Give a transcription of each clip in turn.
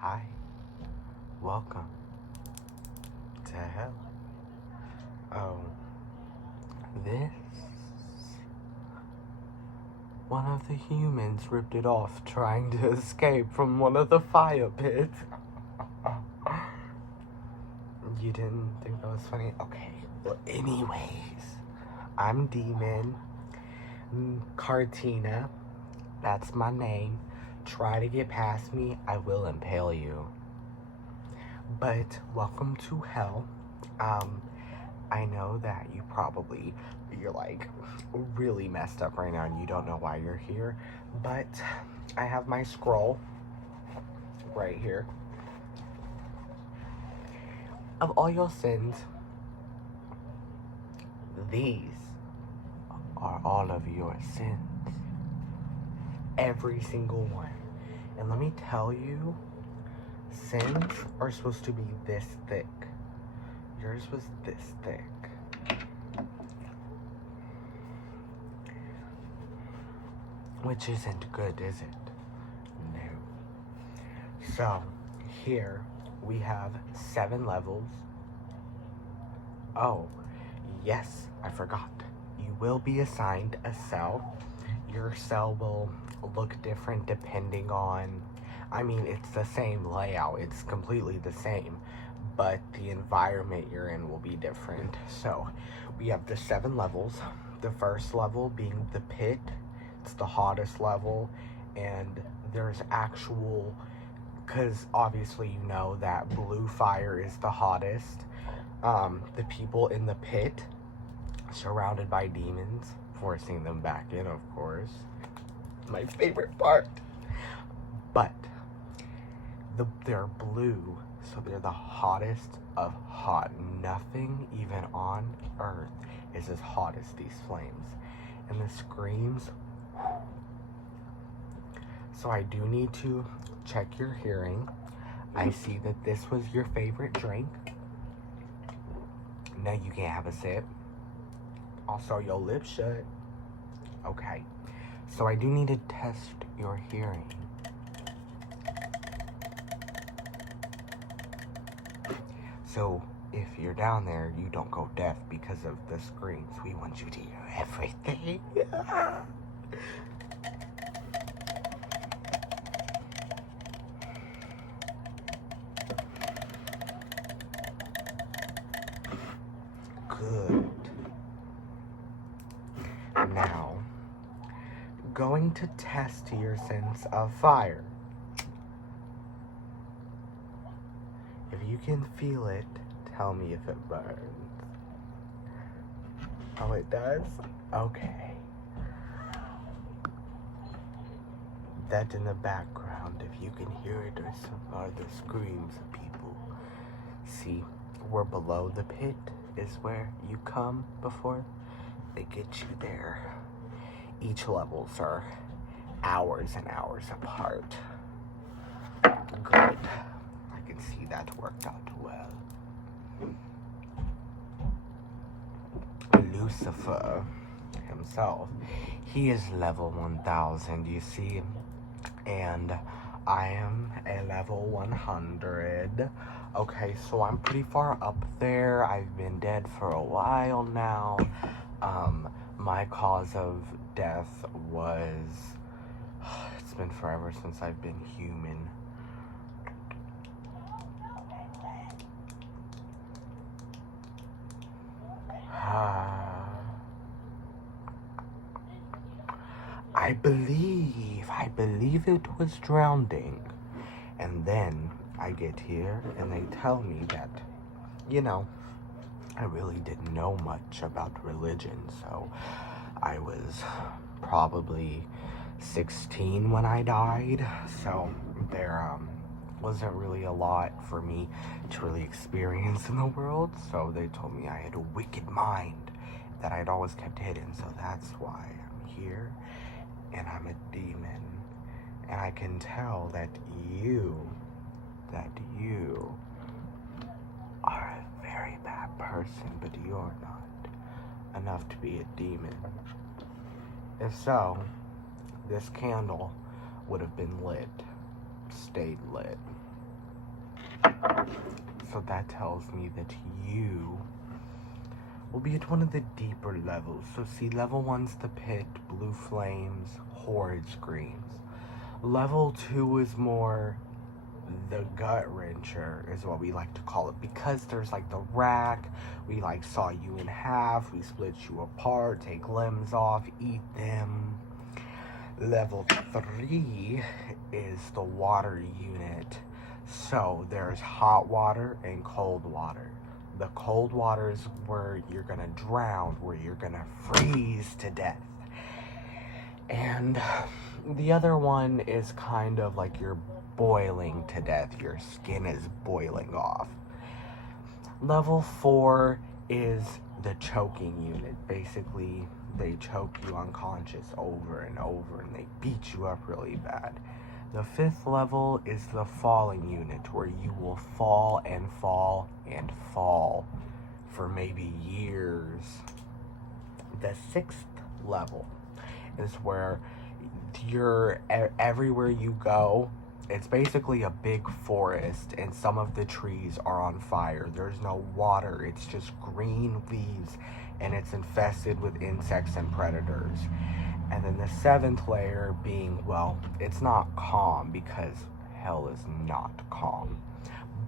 Hi, welcome to hell. Oh, this. One of the humans ripped it off trying to escape from one of the fire pits. You didn't think that was funny? Okay, well, anyways, I'm Demon. Cartina, that's my name. Try to get past me, I will impale you. But welcome to hell. I know that you're like really messed up right now and you don't know why you're here, but I have my scroll right here of all your sins. These are all of your sins, every single one. And let me tell you, sins are supposed to be this thick. Yours was this thick. Which isn't good, is it? No. So, here we have 7 levels. Oh, yes, I forgot. You will be assigned a cell. Your cell will look different depending on, it's the same layout. It's completely the same, but the environment you're in will be different. So, we have the 7 levels. The first level being the pit. It's the hottest level, and there's actual, because obviously you know that blue fire is the hottest. The people in the pit, surrounded by demons, forcing them back in, of course. My favorite part. But they're blue, so they're the hottest of hot. Nothing even on Earth is as hot as these flames. And the screams. So I do need to check your hearing. I see that this was your favorite drink. No, you can't have a sip. Also, your lips shut. Okay. So I do need to test your hearing. So if you're down there, you don't go deaf because of the screams. We want you to hear everything. Good. Now, going to test your sense of fire. If you can feel it, tell me if it burns. Oh, it does? Okay. That in the background, if you can hear it, are the screams of people. See, we're below the pit is where you come before they get you there. Each levels are hours and hours apart. Good. I can see that worked out well. Lucifer himself, he is level 1000, you see, and I am a level 100. Okay, so I'm pretty far up there. I've been dead for a while now. My cause of death was, it's been forever since I've been human. I believe it was drowning. And then I get here and they tell me that, I really didn't know much about religion, so I was probably 16 when I died, so there wasn't really a lot for me to really experience in the world, so they told me I had a wicked mind that I'd always kept hidden, so that's why I'm here, and I'm a demon, and I can tell that you are a very bad person, but you're not enough to be a demon. If so, this candle would have been lit, stayed lit. So that tells me that you will be at one of the deeper levels. So see, level 1's the pit, blue flames, horrid screams. Level 2 is more the gut wrencher, is what we like to call it, because there's like the rack. We like saw you in half, we split you apart, take limbs off, eat them. Level 3 is the water unit. So there's hot water and cold water. The cold water is where you're gonna drown, where you're gonna freeze to death. And the other one is kind of like you're boiling to death. Your skin is boiling off. Level 4 is the choking unit. Basically, they choke you unconscious over and over and they beat you up really bad. The 5th level is the falling unit, where you will fall and fall and fall for maybe years. The 6th level is where you're everywhere you go. It's basically a big forest and some of the trees are on fire. There's no water, it's just green leaves and it's infested with insects and predators. And then the 7th layer being, well, it's not calm, because hell is not calm,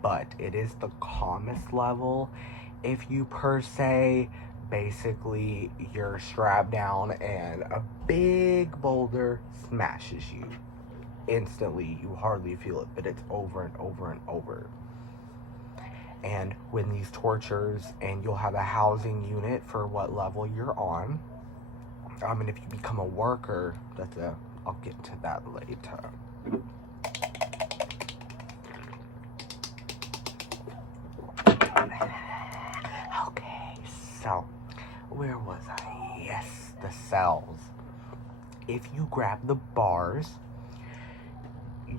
but it is the calmest level. If you per se, basically you're strapped down and a big boulder smashes you instantly, you hardly feel it, but it's over and over and over. And when these tortures, and you'll have a housing unit for what level you're on. And if you become a worker, I'll get to that later. Okay, so where was I? Yes, the cells. If you grab the bars,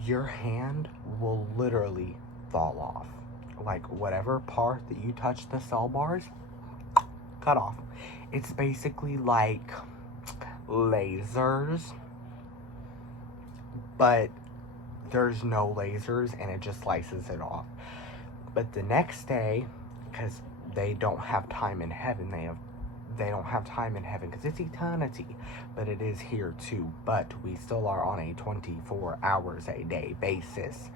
your hand will literally fall off. Like whatever part that you touch the cell bars, cut off. It's basically like lasers, but there's no lasers and it just slices it off. But the next day, because they don't have time in heaven, they don't have time in heaven because it's eternity, but it is here too. But we still are on a 24 hours a day basis,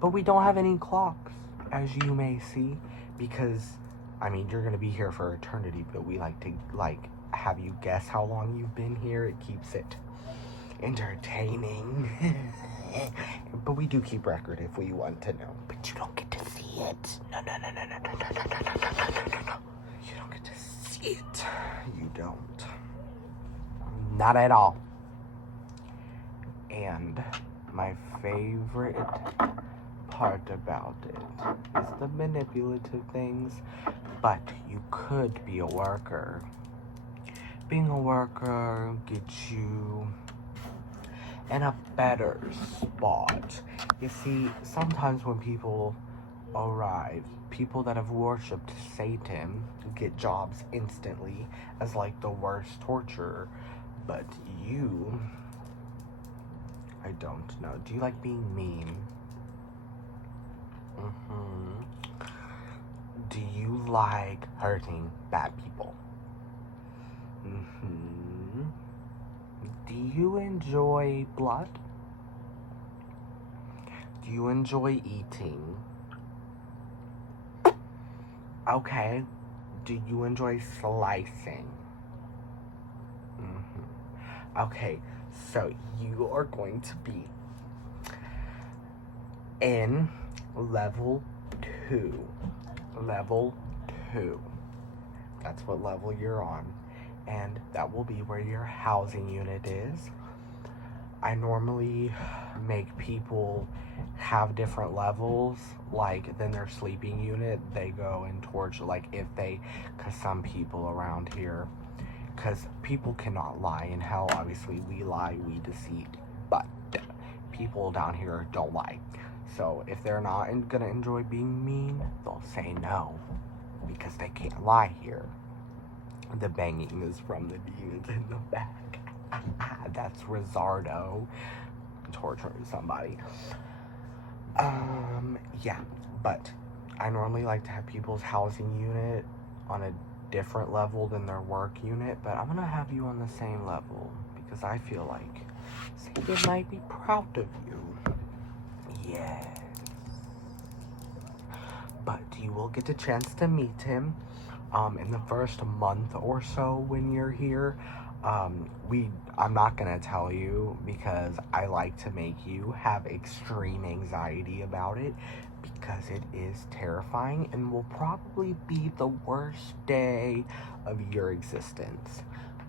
but we don't have any clocks, as you may see, because I mean, you're gonna be here for eternity, but we like to have you guess how long you've been here. It keeps it entertaining. But we do keep record if we want to know. But you don't get to see it. No. You don't get to see it. You don't. Not at all. And my favorite part about it is the manipulative things. But you could be a worker. Being a worker gets you in a better spot. You see, sometimes when people arrive, people that have worshipped Satan get jobs instantly as like the worst torturer. But you, I don't know. Do you like being mean? Do you like hurting bad people? Do you enjoy blood? Do you enjoy eating? Okay. Do you enjoy slicing? Okay, so you are going to be in level 2. Level 2. That's what level you're on. And that will be where your housing unit is. I normally make people have different levels, like then their sleeping unit, they go and torture, like if they, because some people around here, because people cannot lie in hell, obviously we lie, we deceive, but people down here don't lie. So if they're not gonna enjoy being mean, they'll say no, because they can't lie here. The banging is from the demons in the back. That's Rizzardo torturing somebody. Yeah, But I normally like to have people's housing unit on a different level than their work unit, but I'm gonna have you on the same level because I feel like Satan might be proud of you. Yes. But you will get a chance to meet him in the first month or so when you're here. I'm not gonna tell you because I like to make you have extreme anxiety about it because it is terrifying and will probably be the worst day of your existence.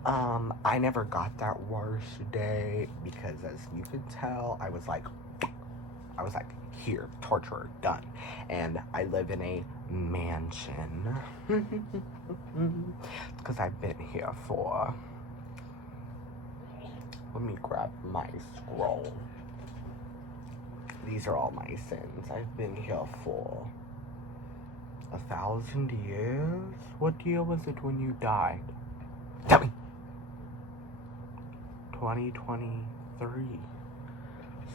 I never got that worst day because, as you can tell, I was like, here, torturer, done. And I live in a mansion. Because I've been here for... Let me grab my scroll. These are all my sins. I've been here for 1,000 years? What year was it when you died? Tell me! 2023.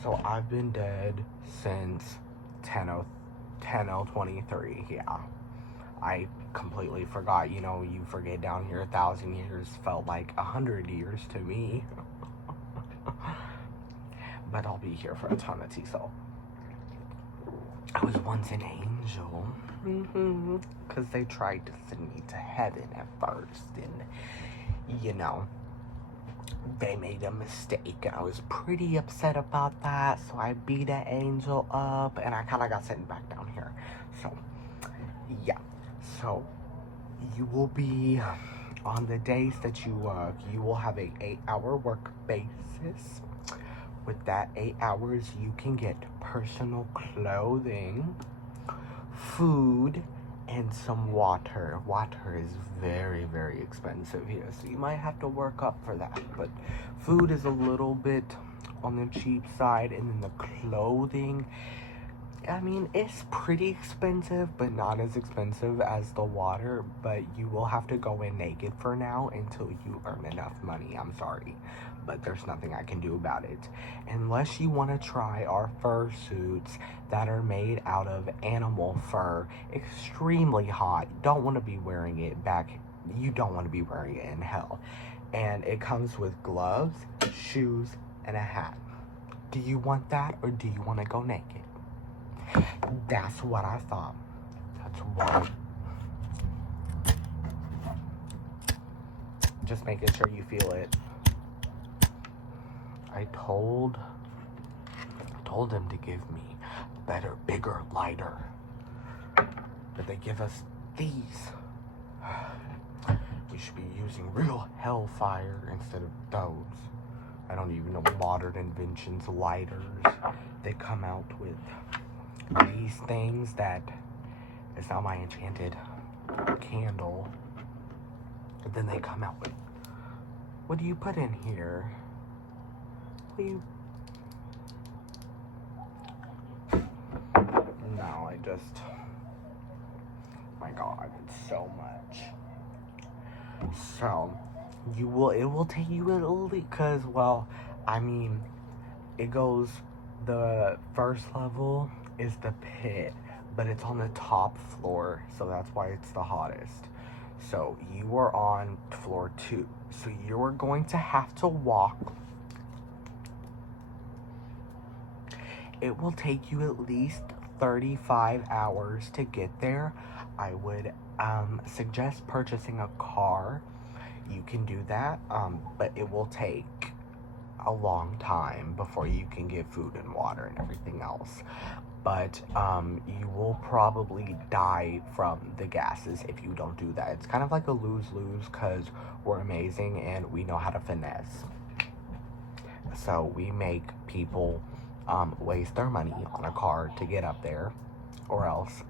So I've been dead since 10/23, yeah. I completely forgot, you know, you forget down here 1,000 years felt like 100 years to me. But I'll be here for eternity, so. I was once an angel. Because they tried to send me to heaven at first, and, you know, they made a mistake, and I was pretty upset about that, so I beat an angel up, and I kind of got sent back down here. So, yeah. So, you will be, on the days that you work, you will have a 8-hour work basis. With that 8 hours, you can get personal clothing, food, and some water. Water is very, very expensive here, so you might have to work up for that. But food is a little bit on the cheap side, and then the clothing, I mean, it's pretty expensive, but not as expensive as the water. But you will have to go in naked for now until you earn enough money. I'm sorry, but there's nothing I can do about it. Unless you want to try our fur suits that are made out of animal fur. Extremely hot. Don't want to be wearing it back. You don't want to be wearing it in hell. And it comes with gloves, shoes, and a hat. Do you want that, or do you want to go naked? That's what I thought. That's why. Just making sure you feel it. I told them to give me better, bigger, lighter. But they give us these. We should be using real hellfire instead of those. I don't even know modern inventions, lighters. They come out with these things that is now my enchanted candle. But then they come out with, what do you put in here? What do you... No, I just... My God, it's so much. So, it will take you a little, because, well, I mean, it goes, the first level is the pit, but it's on the top floor, so that's why it's the hottest. So you are on floor 2, so you're going to have to walk. It will take you at least 35 hours to get there. I would suggest purchasing a car. You can do that, but it will take a long time before you can get food and water and everything else. But you will probably die from the gases if you don't do that. It's kind of like a lose-lose because we're amazing and we know how to finesse. So we make people waste their money on a car to get up there, or else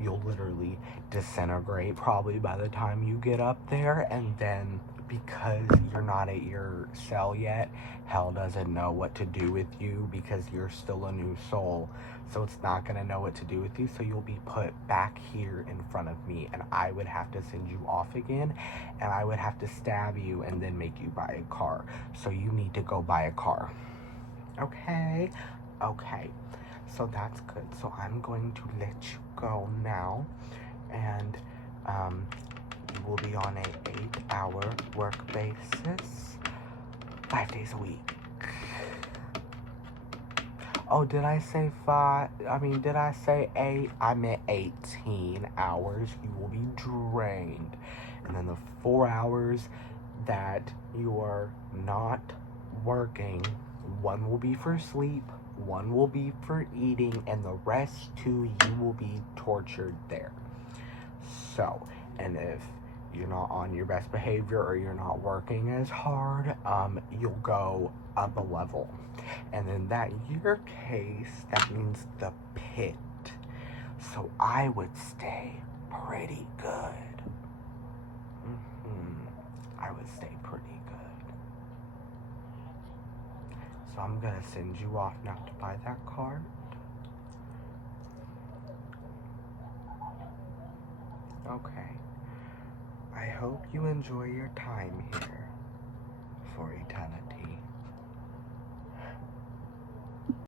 you'll literally disintegrate probably by the time you get up there. And then because you're not at your cell yet, hell doesn't know what to do with you because you're still a new soul. So it's not going to know what to do with you. So you'll be put back here in front of me, and I would have to send you off again, and I would have to stab you and then make you buy a car. So you need to go buy a car. Okay? Okay. So that's good. So I'm going to let you go now, and you will be on a 8-hour work basis, 5 days a week. Oh, did I say 5? Did I say 8? I meant 18 hours. You will be drained. And then the 4 hours that you are not working, one will be for sleep, one will be for eating, and the rest 2, you will be tortured there. So, and if you're not on your best behavior or you're not working as hard, you'll go up a level. And in your case, that means the pit. So I would stay pretty good. I would stay pretty good. So I'm gonna send you off now to buy that card. Okay. I hope you enjoy your time here for eternity.